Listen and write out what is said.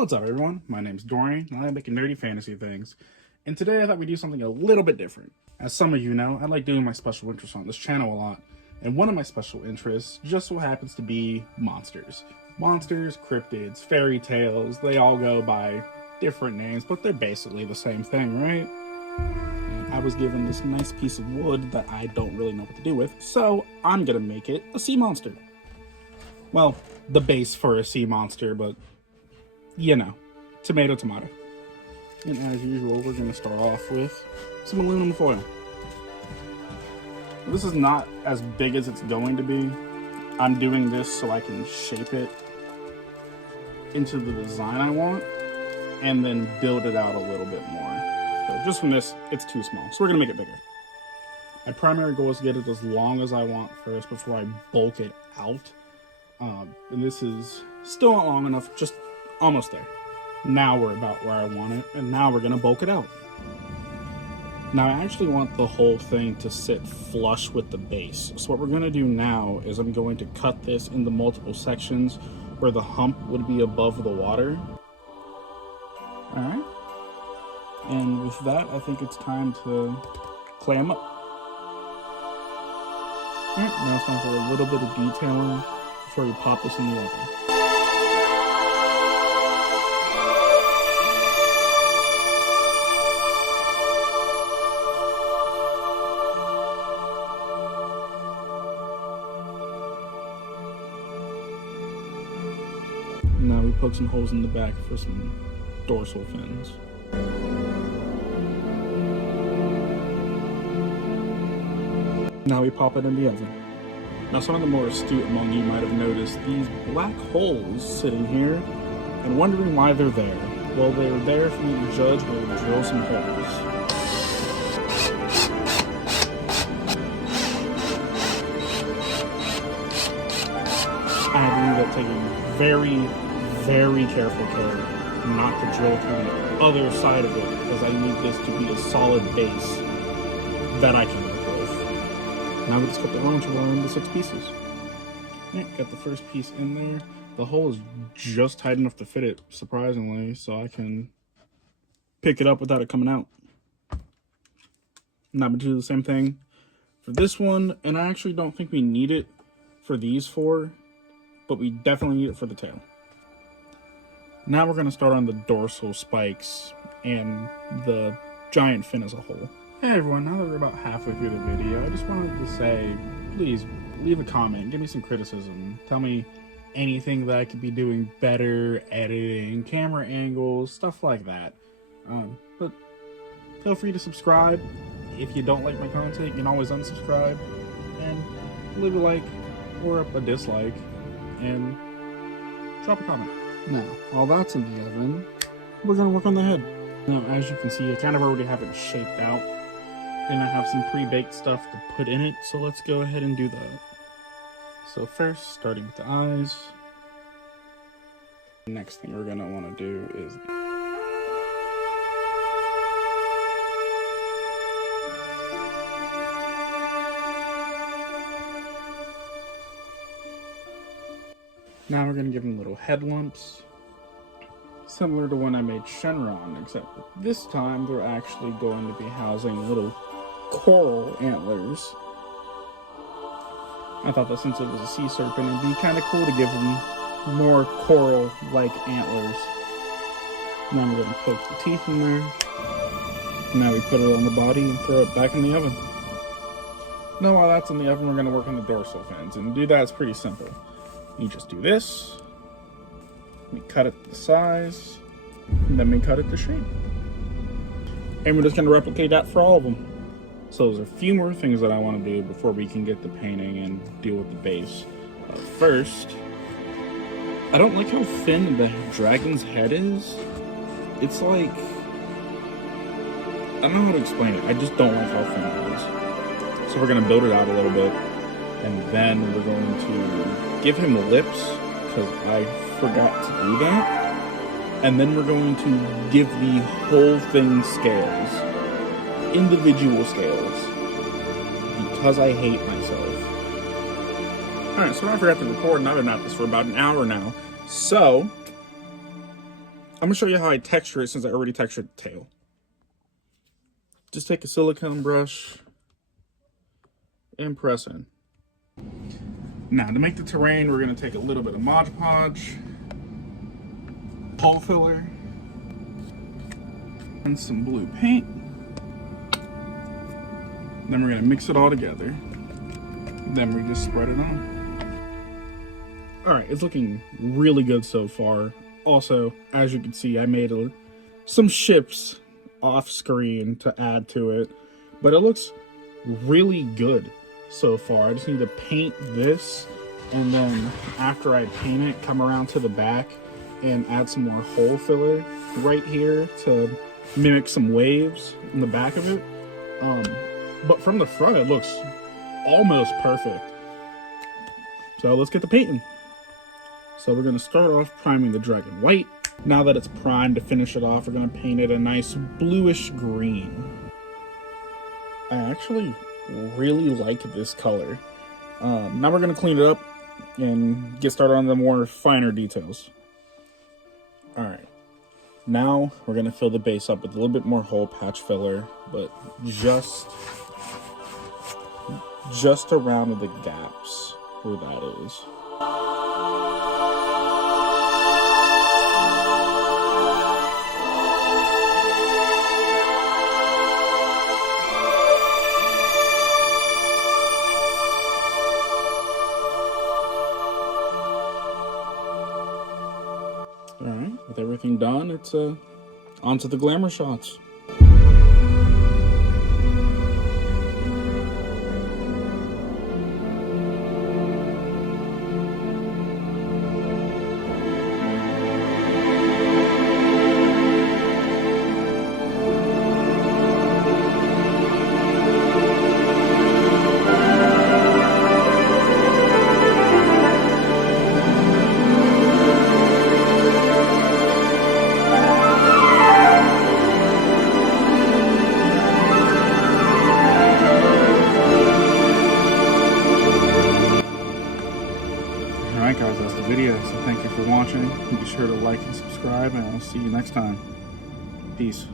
What's up, everyone? My name's Dorian, and I like making nerdy fantasy things. And today I thought we'd do something a little bit different. As some of you know, I like doing my special interests on this channel a lot, and one of my special interests just so happens to be monsters. Monsters, cryptids, fairy tales, they all go by different names, but they're basically the same thing, right? And I was given this nice piece of wood that I don't really know what to do with, so I'm gonna make it a sea monster. Well, the base for a sea monster, but you know, tomato. And as usual, we're going to start off with some aluminum foil. This is not as big as it's going to be. I'm doing this so I can shape it into the design I want and then build it out a little bit more. So just from this, it's too small. So we're going to make it bigger. My primary goal is to get it as long as I want first before I bulk it out. And this is still not long enough, just almost there. Now we're about where I want it, and now we're gonna bulk it out. Now I actually want the whole thing to sit flush with the base. So what we're gonna do now is I'm going to cut this into multiple sections where the hump would be above the water. All right. And with that, I think it's time to clam up. All right, now it's time for a little bit of detailing before we pop this in the oven. Now we poke some holes in the back for some dorsal fins. Now we pop it in the oven. Now some of the more astute among you might have noticed these black holes sitting here and wondering why they're there. Well, they're there for me to judge where to drill some holes. I had to do that taking very careful care not to drill through the other side of it because I need this to be a solid base that I can work with. Now we just cut the orange wire into 6 pieces. Yeah, got the first piece in there. The hole is just tight enough to fit it, surprisingly, so I can pick it up without it coming out. Now I'm gonna do the same thing for this one, and I actually don't think we need it for these 4, but we definitely need it for the tail. Now we're going to start on the dorsal spikes and the giant fin as a whole. Hey everyone, now that we're about halfway through the video, I just wanted to say, please leave a comment, give me some criticism, tell me anything that I could be doing better, editing, camera angles, stuff like that. But feel free to subscribe. If you don't like my content, you can always unsubscribe, and leave a like or a dislike, and drop a comment. Now, while that's in the oven, we're going to work on the head. Now, as you can see, I kind of already have it shaped out, and I have some pre-baked stuff to put in it, so let's go ahead and do that. So first, starting with the eyes, the next thing we're going to want to do is now we're going to give them little head lumps, similar to when I made Shenron, except this time they're actually going to be housing little coral antlers. I thought that since it was a sea serpent, it'd be kind of cool to give them more coral-like antlers. Now we're going to poke the teeth in there. Now we put it on the body and throw it back in the oven. Now while that's in the oven, we're going to work on the dorsal fins, and to do that, it's pretty simple. You just do this, we cut it to size, and then we cut it to shape. And we're just going to replicate that for all of them. So there's a few more things that I want to do before we can get the painting and deal with the base. First, I don't like how thin the dragon's head is. It's like, I don't know how to explain it. I just don't like how thin it is. So we're going to build it out a little bit, and then we're going to give him lips, because I forgot to do that. And then we're going to give the whole thing scales. Individual scales. Because I hate myself. Alright, so I forgot to record, and I've been at this for about an hour now. So, I'm gonna show you how I texture it since I already textured the tail. Just take a silicone brush and press in. Now to make the terrain, we're gonna take a little bit of Mod Podge, hole filler, and some blue paint. Then we're gonna mix it all together. Then we just spread it on. All right, it's looking really good so far. Also, as you can see, I made some ships off screen to add to it, but it looks really good so far. I just need to paint this, and then after I paint it, come around to the back and add some more hole filler right here to mimic some waves in the back of it. But from the front, it looks almost perfect. So let's get the painting. So we're going to start off priming the dragon white. Now that it's primed, to finish it off, we're going to paint it a nice bluish green. I actually really like this color. Now we're going to clean it up and get started on the more finer details. Alright, now we're going to fill the base up with a little bit more hole patch filler, but just around the gaps where that is. Alright, with everything done, it's onto the glamour shots. Alright guys, that's the video, so thank you for watching. Be sure to like and subscribe, and I'll see you next time. Peace.